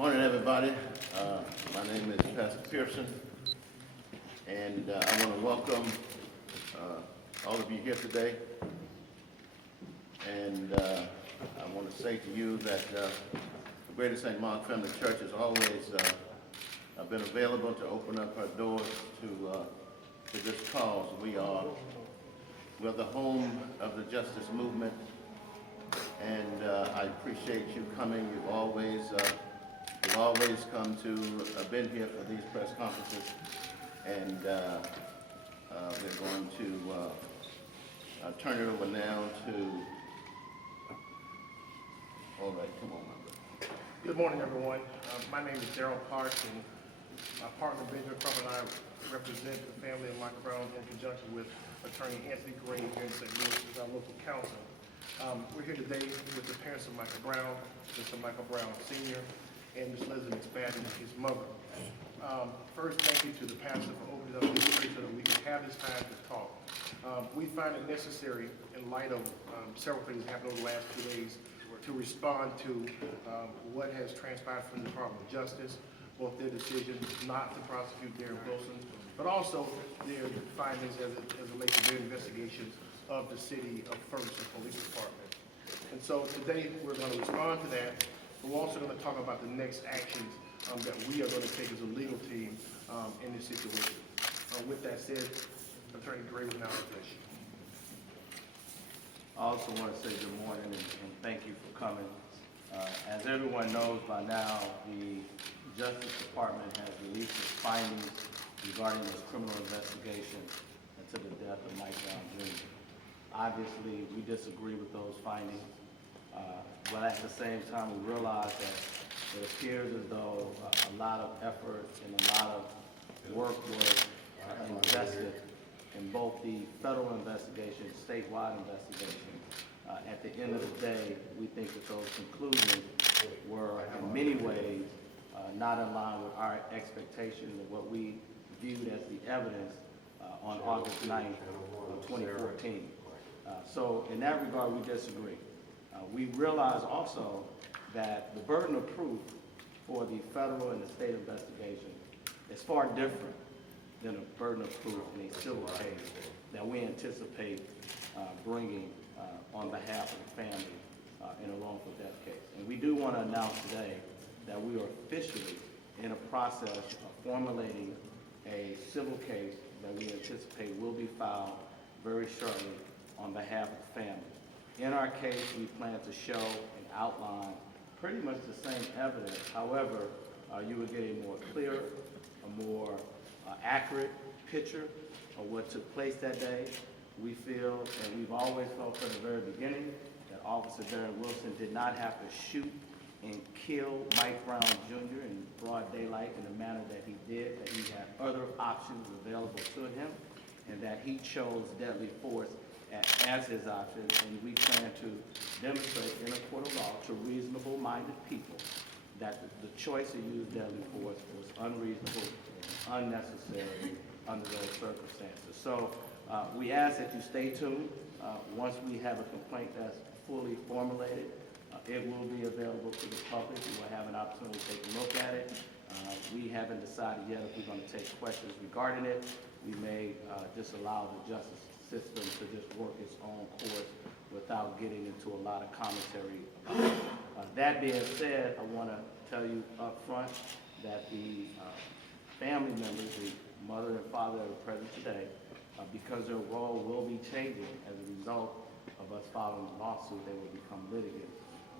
Morning, everybody. My name is Pastor Pearson, and I want to welcome all of you here today. And I want to say to you that the Greater St. Mark Family Church has always been available to open up our doors to this cause. We're the home of the justice movement, and I appreciate you coming. You've always come to been here for these press conferences, and we're going to turn it over now to. All right, come on, my brother. Good morning, everyone. My name is Daryl Parks, and my partner Benjamin Crump and I represent the family of Michael Brown in conjunction with Attorney Anthony Gray here in St. Louis, who's our local counsel. We're here today with the parents of Michael Brown, Mr. Michael Brown Sr., and Ms. Elizabeth McFadden, his mother. First, thank you to the pastor for opening up this street so that we can have this time to talk. We find it necessary, in light of several things that happened over the last 2 days, to respond to what has transpired from the Department of Justice, both their decision not to prosecute Darren Wilson, but also their findings as it relates to their investigations of the city of Ferguson Police Department. And so today we're going to respond to that. We're also going to talk about the next actions that we are going to take as a legal team in this situation. With that said, Attorney Gray will now address you. I also want to say good morning and thank you for coming. As everyone knows by now, the Justice Department has released its findings regarding this criminal investigation into the death of Mike Brown Jr. Obviously, we disagree with those findings, but at the same time, we realize that it appears as though a lot of effort and a lot of work was invested in both the federal investigation, statewide investigation. At the end of the day, we think that those conclusions were in many ways not in line with our expectations of what we viewed as the evidence on August 9th of 2014. So in that regard, we disagree. We realize also that the burden of proof for the federal and the state investigation is far different than a burden of proof in a civil case that we anticipate bringing on behalf of the family in a wrongful death case. And we do want to announce today that we are officially in a process of formulating a civil case that we anticipate will be filed very shortly on behalf of the family. In our case, we plan to show and outline pretty much the same evidence. However, you will get a more clear, a more accurate picture of what took place that day. We feel, and we've always felt from the very beginning, that Officer Darren Wilson did not have to shoot and kill Mike Brown Jr. in broad daylight in the manner that he did, that he had other options available to him, and that he chose deadly force as his option, and we plan to demonstrate in a court of law to reasonable-minded people that the choice to use deadly force was unreasonable and unnecessary under those circumstances. So we ask that you stay tuned. Once we have a complaint that's fully formulated, it will be available to the public. You will have an opportunity to take a look at it. We haven't decided yet if we're going to take questions regarding it. We may just allow the justice system to just work its own course without getting into a lot of commentary about it. That being said, I want to tell you up front that the family members, the mother and father that are present today, because their role will be changing as a result of us filing the lawsuit, they will become litigants.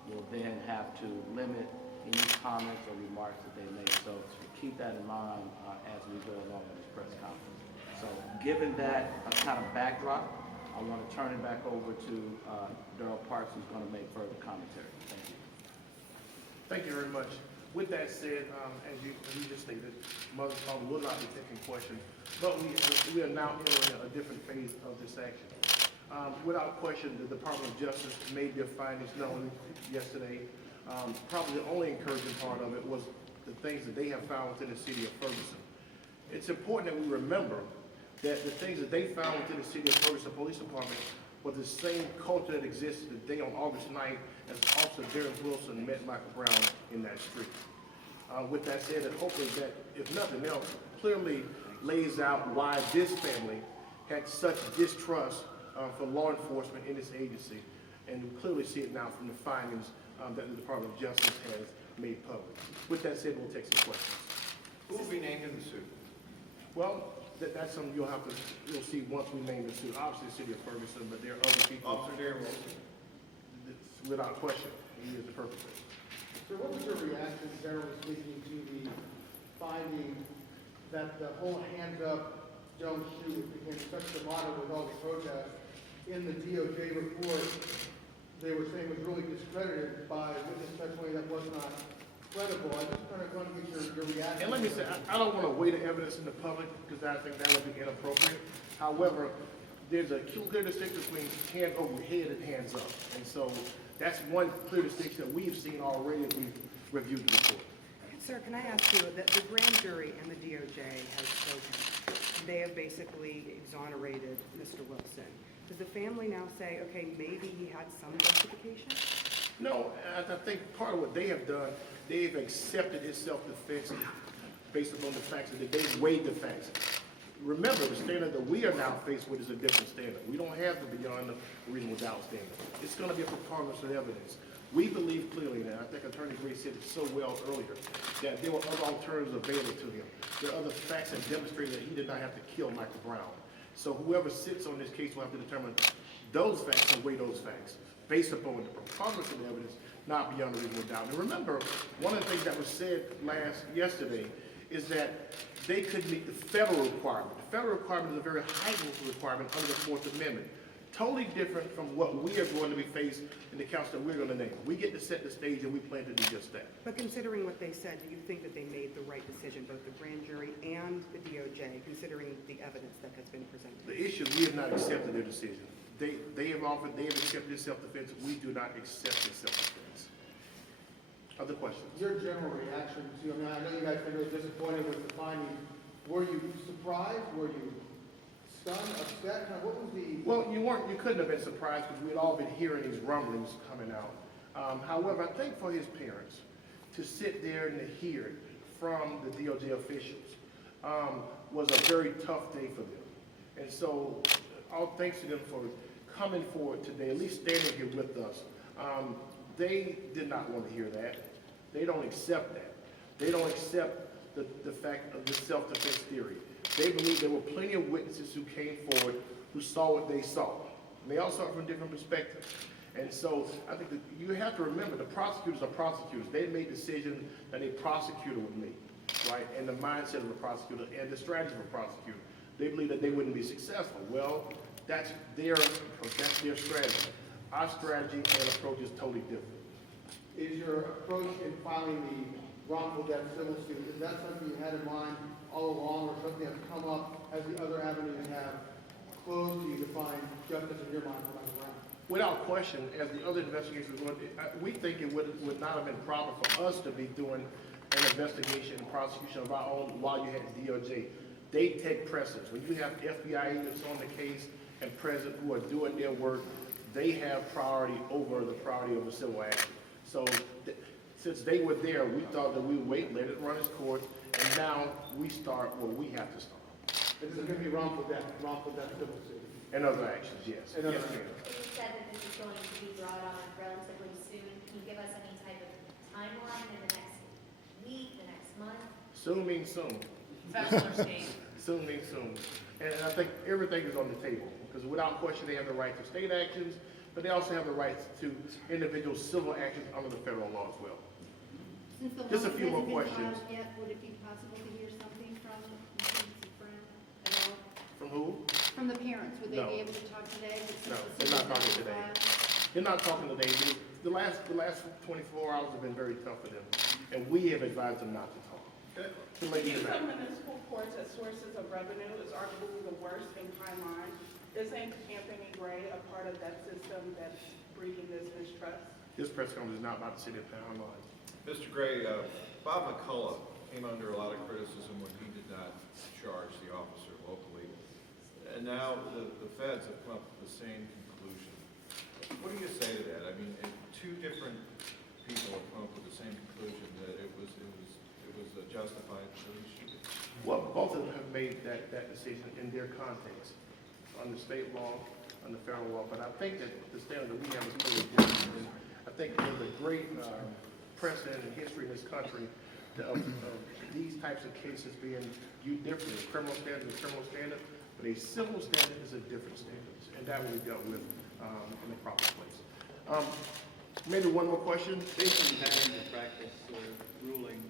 We'll then have to limit any comments or remarks that they make. So keep that in mind as we go along in this press conference. So given that kind of backdrop, I want to turn it back over to Daryl Parks, who's going to make further commentary. Thank you. Thank you very much. With that said, as you just stated, Mother Father will not be taking questions, but we are now entering a different phase of this action. Without question, the Department of Justice made their findings known yesterday. Probably the only encouraging part of it was the things that they have found within the city of Ferguson. It's important that we remember that the things that they found within the city of Ferguson Police Department was the same culture that existed the day on August 9th as Officer Darren Wilson met Michael Brown in that street. With that said, and hopefully that, if nothing else, clearly lays out why this family had such distrust for law enforcement in this agency. And we clearly see it now from the findings that the Department of Justice has made public. With that said, we'll take some questions. Who will be named in the suit? Well, that's something you'll see once we name the suit. Obviously, the city of Ferguson, but there are other people. Officer Darren Wilson. Without question, he is the perpetrator. So what was your reaction, generally speaking, to the finding that the whole hands up, don't shoot became such a motto with all the protests? In the D.O.J. report, they were saying was really discredited by witness testimony that was not credible. I just kind of want to get your reaction. And let me say, I don't want to weigh the evidence in the public because I think that would be inappropriate. However, there's a clear distinction between hand over head and hands up. And so that's one clear distinction that we've seen already as we've reviewed the report. Sir, can I ask you, that the grand jury and the DOJ has spoken. They have basically exonerated Mr. Wilson. Does the family now say, okay, maybe he had some justification? No, I think part of what they have done, they've accepted his self-defense based upon the facts that they've weighed the facts. Remember, the standard that we are now faced with is a different standard. We don't have the beyond the reasonable doubt standard. It's going to be a preponderance of evidence. We believe clearly, and I think Attorney Gray said it so well earlier, that there were other alternatives available to him. There are other facts that demonstrate that he did not have to kill Michael Brown. So whoever sits on this case will have to determine those facts and weigh those facts based upon the preponderance of the evidence, not beyond a reasonable doubt. And remember, one of the things that was said yesterday is that they could meet the federal requirement. The federal requirement is a very heightened requirement under the Fourth Amendment. Totally different from what we are going to be faced in the counts that we're going to name. We get to set the stage and we plan to do just that. But considering what they said, do you think that they made the right decision, both the grand jury and the DOJ, considering the evidence that has been presented? The issue is we have not accepted their decision. They have accepted this self-defense. We do not accept this self-defense. Other questions? Your general reaction to, I mean, I know you guys been really disappointed with the finding. Were you surprised? Were you stunned, upset? Kind of, what was the... Well, you couldn't have been surprised because we had all been hearing these rumblings coming out. However, I think for his parents to sit there and to hear it from the DOJ officials was a very tough day for them. And so, all thanks to them for coming forward today, at least standing here with us. They did not want to hear that. They don't accept that. They don't accept the fact of the self-defense theory. They believe there were plenty of witnesses who came forward who saw what they saw. And they all saw it from different perspectives. And so I think that you have to remember the prosecutors are prosecutors. They made decisions that a prosecutor would make, right? And the mindset of a prosecutor and the strategy of a prosecutor. They believe that they wouldn't be successful. Well, that's their approach, that's their strategy. Our strategy and approach is totally different. Is your approach in filing the wrongful death civil suit, is that something you had in mind all along, or something that's come up as the other avenues have closed to you to find justice in your mind for Michael Brown? Without question, as the other investigations went, we think it would not have been proper for us to be doing an investigation and prosecution of our own while you had the DOJ. They take precedence. When you have FBI agents on the case and president who are doing their work, they have priority over the priority of a civil action. So since they were there, we thought that we would wait, let it run its course, and now we start where we have to start. This is going to be wrongful death civil suit. And other actions, yes. And other Yes, ma'am. You said that this is going to be brought on relatively soon. Can you give us any type of timeline in the next week, the next month? Soon means soon. Bachelor state. Soon means soon. And I think everything is on the table, because without question, they have the right to state actions, but they also have the rights to individual civil actions under the federal law as well. Since the Just a few more lawsuit hasn't been questions. filed yet, would it be possible to hear something from Mrs. Brown at all? From who? From the parents, would they No. be able to talk today? No, they're not talking today. They're not talking today. The last 24 hours have been very tough for them, and we have advised them not to talk. The lady in the Use back. of municipal courts as sources of revenue is arguably the worst in crime line. Isn't Anthony Gray a part of that system that's breeding this mistrust? This press conference is not about the city of Pound Line. Mr. Gray, Bob McCullough came under a lot of criticism when he did not charge the officer locally. And now the feds have come up with the same conclusion. What do you say to that? I mean, two different people have come up with the same conclusion, that it was Well, both of them have made that decision in their context, under state law, under federal law, but I think that the standard that we have is totally different. And I think there's a great precedent and history in this country of these types of cases being viewed differently. A criminal standard is a criminal standard, but a civil standard is a different standard, and that will be dealt with in the proper place. Maybe one more question? Based on having the practice ruling